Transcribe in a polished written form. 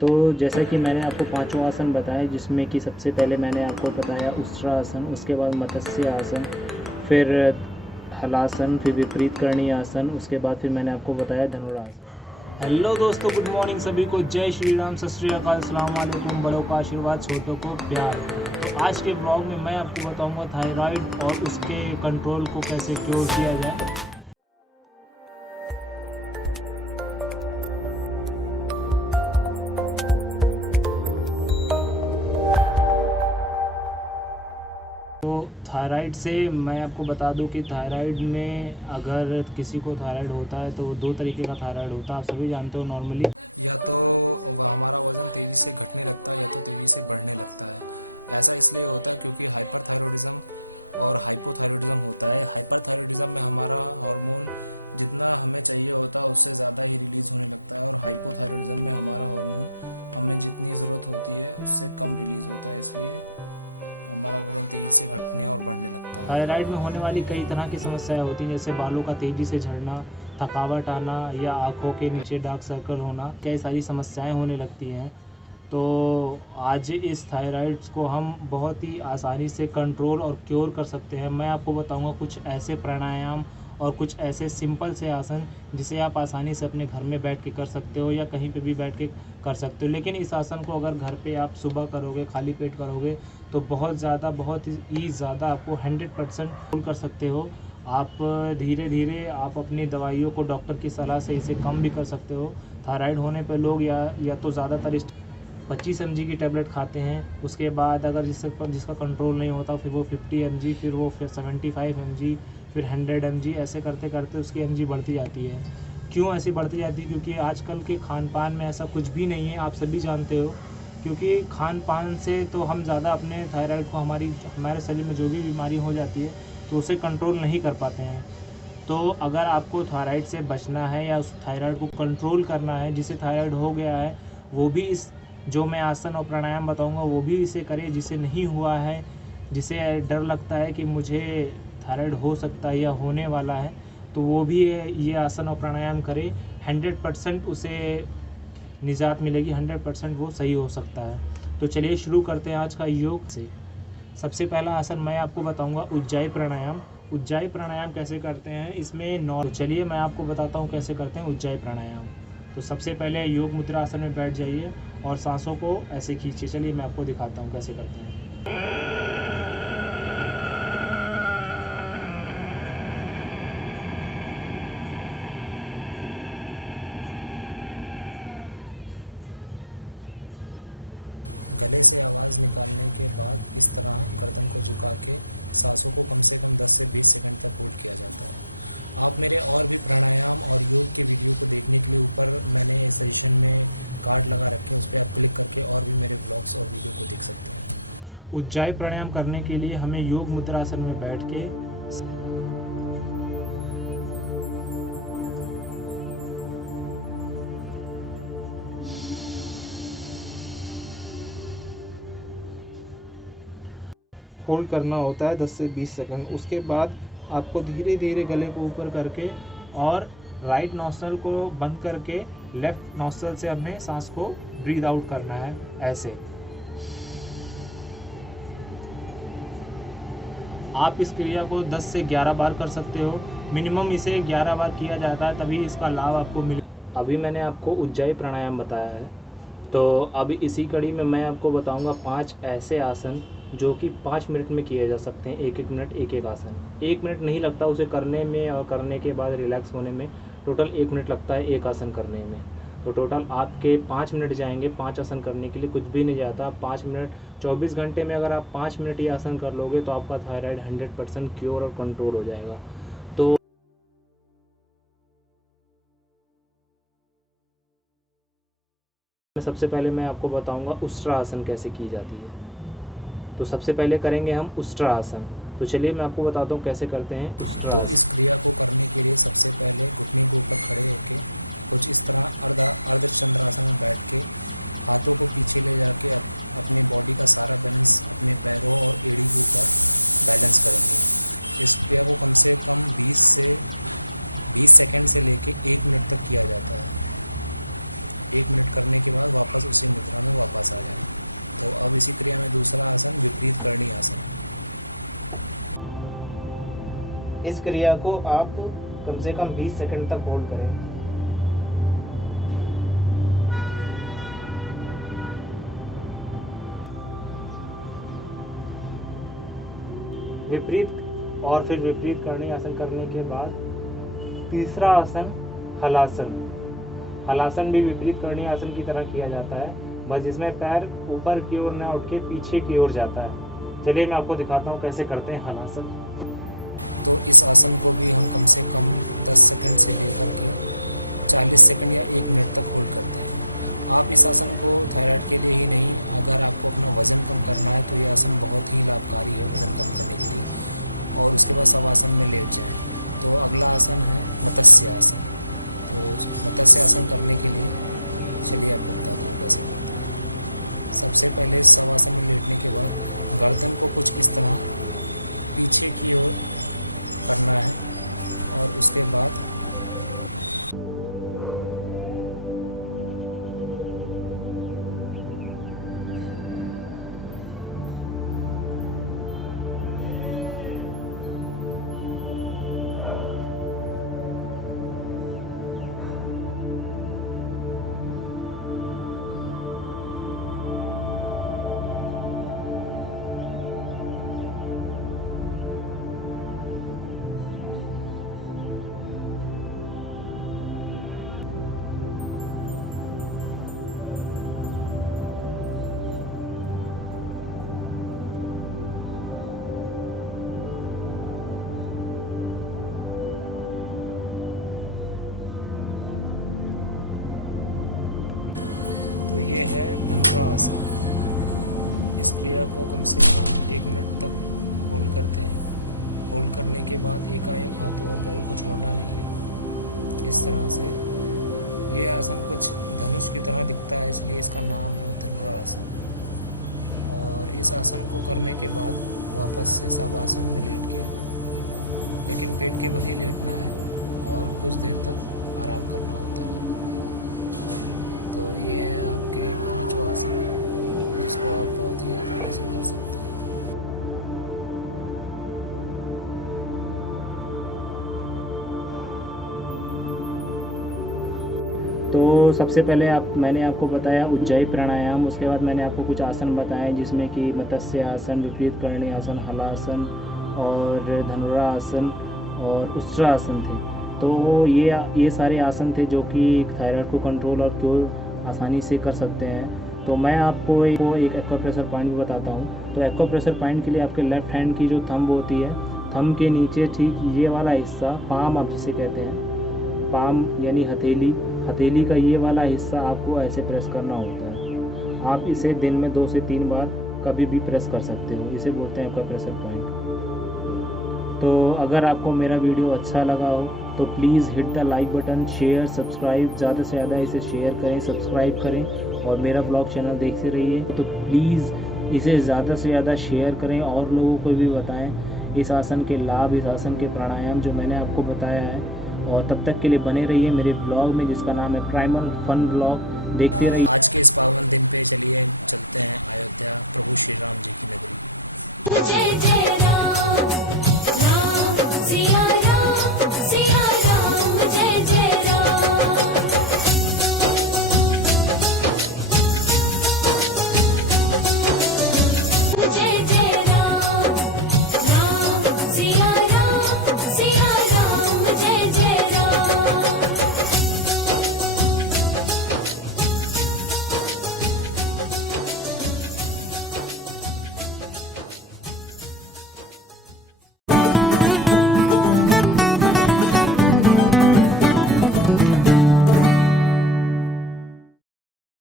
तो जैसा कि मैंने आपको पांचों आसन बताए, जिसमें कि सबसे पहले मैंने आपको बताया उष्ट्रासन, उसके बाद मत्स्य आसन, फिर हलासन, फिर विपरीत करणी आसन, उसके बाद फिर मैंने आपको बताया धनुरासन। हेलो दोस्तों, गुड मॉर्निंग सभी को। जय श्री राम, सत श्री अकाल, अस्सलाम वालेकुम। बड़ों का आशीर्वाद, छोटों को प्यार। तो आज के ब्लॉग में मैं आपको बताऊंगा थायराइड और उसके कंट्रोल को कैसे क्योर किया जाए। तो थायराइड से मैं आपको बता दूं कि थायराइड में अगर किसी को थायराइड होता है तो दो तरीके का थायराइड होता है, आप सभी जानते हो। नॉर्मली या तो वह हमारा वज़न तेज़ी से घटने लगता है या तो तेज़ी से बढ़ने लगता है। ऐसा इसलिए होता है क्योंकि हाइपरथायरॉयडिज्म और हाइपोथायरॉयडिज्म होता है। हाइपरथायरॉयडिज्म में हमारा हार्मोन जितना हमें चाहिए होता है उससे ज़्यादा ही रिलीज़ होने लगता है, और हाइपोथायरॉयडिज्म में हमारा हार्मोन हमें जितनी ज़रूरत होती है उससे कम रिलीज़ होता है, इसलिए हमारा वज़न तेज़ी से घटने और बढ़ने लगता है। थायराइड में होने वाली कई तरह की समस्याएं होती हैं, जैसे बालों का तेजी से झड़ना, थकावट आना या आंखों के नीचे डार्क सर्कल होना, कई सारी समस्याएं होने लगती हैं। तो आज इस थायराइड को हम बहुत ही आसानी से कंट्रोल और क्योर कर सकते हैं। मैं आपको बताऊंगा कुछ ऐसे प्राणायाम और कुछ ऐसे सिंपल से आसन जिसे आप आसानी से अपने घर में बैठ के कर सकते हो या कहीं पे भी बैठ के कर सकते हो। लेकिन इस आसन को अगर घर पे आप सुबह करोगे, खाली पेट करोगे, तो बहुत ही ज़्यादा आपको 100% कंट्रोल कर सकते हो। आप धीरे धीरे आप अपनी दवाइयों को डॉक्टर की सलाह से इसे कम भी कर सकते हो। थायराइड होने पर लोग या तो ज़्यादातर 25 mg की टैबलेट खाते हैं, उसके बाद अगर जिसका कंट्रोल नहीं होता फिर वो 50 mg, फिर वो 75 mg, फिर 100 mg, ऐसे करते करते उसकी mg बढ़ती जाती है। क्यों ऐसी बढ़ती जाती है? क्योंकि आजकल के खान पान में ऐसा कुछ भी नहीं है, आप सभी जानते हो। क्योंकि खान पान से तो हम ज़्यादा अपने थायराइड को, हमारे शरीर में जो भी बीमारी हो जाती है तो उसे कंट्रोल नहीं कर पाते हैं। तो अगर आपको थायराइड से बचना है या उस थायराइड को कंट्रोल करना है, जिसे थायराइड हो गया है वो भी इस जो मैं आसन और प्राणायाम बताऊंगा वो भी इसे करे। जिसे नहीं हुआ है, जिसे डर लगता है कि मुझे थायराइड हो सकता है या होने वाला है, तो वो भी ये आसन और प्राणायाम करे। 100% उसे निजात मिलेगी, 100% वो सही हो सकता है। तो चलिए शुरू करते हैं आज का योग से। सबसे पहला आसन मैं आपको बताऊंगा उज्जाई प्राणायाम। उज्जाई प्राणायाम कैसे करते हैं, इसमें तो चलिए मैं आपको बताता हूँ कैसे करते हैं उज्जाई प्राणायाम। तो सबसे पहले योग मुद्रा आसन में बैठ जाइए और सांसों को ऐसे खींचिए। चलिए मैं आपको दिखाता हूँ कैसे करते हैं। गले से आवाज़ निकालने के बाद इस तरह गर्दन को झुका के सांसों को कम से कम 10 से 20 सेकंड तक होल्ड किया जाता है। आप मेरे और भी प्राणायाम और योग के वीडियो को देखने के लिए ऊपर मैंने सजेशन में कार्ड लगा रखे हैं, उस पर आप क्लिक करके और भी मेरे ब्लॉग्स और वीडियो को देख सकते हैं। उज्जाई प्राणायाम करने के लिए हमें योग मुद्रा आसन में बैठ के होल्ड करना होता है 10 से 20 सेकंड। उसके बाद आपको धीरे धीरे गले को ऊपर करके और राइट नॉस्ट्रल को बंद करके लेफ्ट नॉस्ट्रल से हमें सांस को ब्रीद आउट करना है ऐसे। आप इस क्रिया को 10 से 11 बार कर सकते हो। मिनिमम इसे 11 बार किया जाता है, तभी इसका लाभ आपको मिले। अभी मैंने आपको उज्जाई प्राणायाम बताया है, तो अब इसी कड़ी में मैं आपको बताऊंगा 5 ऐसे आसन जो कि 5 मिनट में किए जा सकते हैं। एक एक मिनट एक एक आसन, 1 मिनट नहीं लगता उसे करने में, और करने के बाद रिलैक्स होने में टोटल 1 मिनट लगता है एक आसन करने में। तो टोटल आपके 5 मिनट जाएंगे 5 आसन करने के लिए, कुछ भी नहीं जाता। 5 मिनट 24 घंटे में अगर आप 5 मिनट ये आसन कर लोगे तो आपका थायराइड 100% क्योर और कंट्रोल हो जाएगा। तो सबसे पहले मैं आपको बताऊंगा उष्ट्रा आसन कैसे की जाती है। तो सबसे पहले करेंगे हम उष्ट्रा आसन। तो चलिए मैं आपको बताता हूँ कैसे करते हैं उष्ट्रा तो आसन। इस क्रिया को करने के लिए सबसे पहले घुटने के ऊपर खड़े होकर कुछ इस तरह अर्ध चंद्रासन में बैठ के हाथों को पीछे ले जाके अपनी बॉडी का सारा बैलेंस अपने पैरों और एड़ी के ऊपर बैलेंस करेंगे। इस क्रिया को कम से कम 20 सेकंड से लेके 1 मिनट तक किया जाता है। 1 मिनट करने के बाद वापस उसी मुद्रा में वापस आ जाए। तो अब इसी क्रिया में दूसरा आसन विपरीत करणी आसन है। इस क्रिया को आप कम से कम 20 सेकंड तक होल्ड करें। विपरीत और फिर विपरीत करणी आसन करने के बाद तीसरा आसन हलासन। हलासन भी विपरीत करणी आसन की तरह किया जाता है, बस इसमें पैर ऊपर की ओर न उठ के पीछे की ओर जाता है। चलिए मैं आपको दिखाता हूँ कैसे करते हैं हलासन। तो इस आसन को भी हम कम से कम 10 सेकंड से लेकर के 40 सेकंड या 1 मिनट तक होल्ड करते हैं। आप इस आसन को थायराइड के लिए ही नहीं, अगर आपको अपना वज़न कम करना है तो ये आसन बहुत ही लाभकारी है वज़न कम करने के लिए। और उसके बाद शवासन में लेट जाएं। तो अगला आसन है मत्स्य आसन। तो मत्स्य आसन करने के लिए चलिए आपको बताता हूँ कैसे करते हैं। सबसे पहले शवासन में लेटने के बाद गर्दन को कुछ इस तरह पीछे की ओर करना है और उसके बाद ये है धनुरा आसन। इस क्रिया को कम से कम 1 मिनट तक होल्ड करते हैं। होल्ड करने के बाद एकाएक हाथों और पैरों को छोड़ना नहीं है। इस तरह से ये आसन कुछ धनुष की तरह दिखता है, इसलिए इसका नाम है धनुरा आसन। और इस आसन को करने के बाद वापस से शवासन में लेट के, लेकिन पेट के बल ही लेटना है और कुछ देर तक आराम करना होता है। तो ये है आपके 5 आसन जिसको आप बहुत ही आसानी से कर सकते हैं। तो सबसे पहले मैंने आपको बताया उज्जाई प्राणायाम, उसके बाद मैंने आपको कुछ आसन बताए जिसमें कि मत्स्य आसन, विपरीत करणी आसन, हलासन और धनुरा आसन और उष्ट्रासन थे। तो ये सारे आसन थे जो कि थायराइड को कंट्रोल और क्योर आसानी से कर सकते हैं। तो मैं आपको एक एक्वाप्रेशर पॉइंट भी बताता हूँ। तो एक्वाप्रेशर पॉइंट के लिए आपके लेफ्ट हैंड की जो थंब होती है, थंब के नीचे ठीक ये वाला हिस्सा, पाम आप जिसे कहते हैं, पाम यानी हथेली का ये वाला हिस्सा आपको ऐसे प्रेस करना होता है। आप इसे दिन में 2 से 3 बार कभी भी प्रेस कर सकते हो। इसे बोलते हैं एक्वाप्रेशर पॉइंट। तो अगर आपको मेरा वीडियो अच्छा लगा हो तो please hit the like button, share, subscribe, ज़्यादा से ज़्यादा इसे शेयर करें, सब्सक्राइब करें और मेरा ब्लॉग चैनल देखते रहिए। तो प्लीज़ इसे ज़्यादा से ज़्यादा शेयर करें और लोगों को भी बताएं इस आसन के लाभ, इस आसन के प्राणायाम जो मैंने आपको बताया है। और तब तक के लिए बने रहिए मेरे ब्लॉग में जिसका नाम है प्राइमल फन ब्लॉग, देखते रहिए। आज के इस पावन दिन पे चलिए चलते हैं अयोध्या प्रभु श्री राम जी की नगरी। जय जय राम, राम सिया